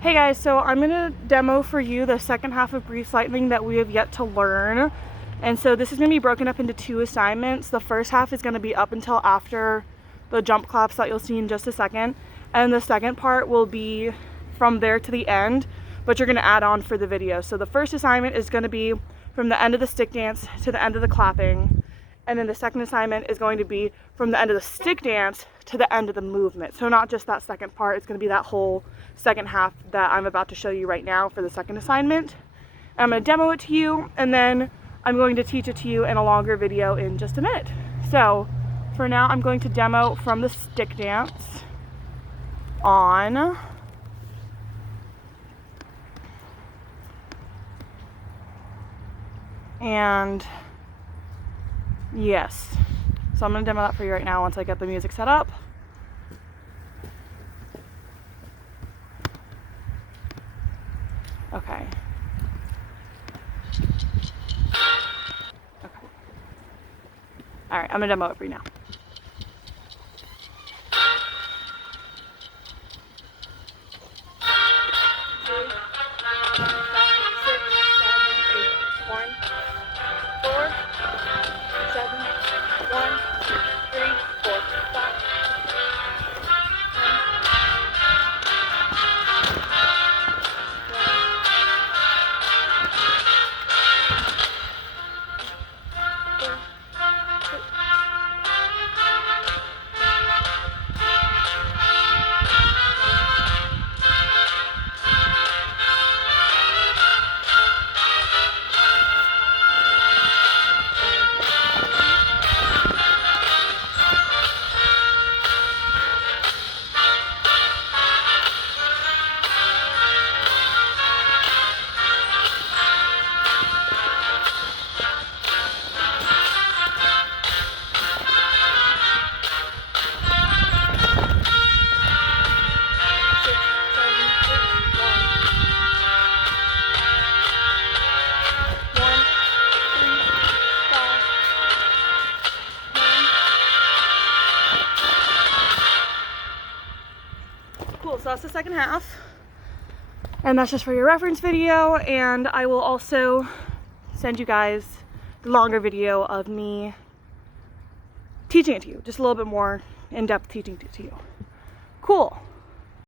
Hey guys, so I'm gonna demo for you the second half of Grease Lightning that we have yet to learn. And so this is gonna be broken up into 2 assignments. The first half is gonna be up until after the jump claps that you'll see in just a second. And the second part will be from there to the end, but you're gonna add on for the video. So the first assignment is gonna be from the end of the stick dance to the end of the clapping. And then the second assignment is going to be from the end of the stick dance to the end of the movement. So not just that second part, it's gonna be that whole second half that I'm about to show you right now for the second assignment. I'm gonna demo it to you, and then I'm going to teach it to you in a longer video in just a minute. So for now, I'm going to demo from the stick dance on. And yes, so I'm gonna demo that for you right now once I get the music set up. Okay. Okay. All right, I'm gonna demo it for you now. Cool, so that's the second half. And that's just for your reference video, and I will also send you guys the longer video of me teaching it to you, just a little bit more in-depth teaching it to you. Cool.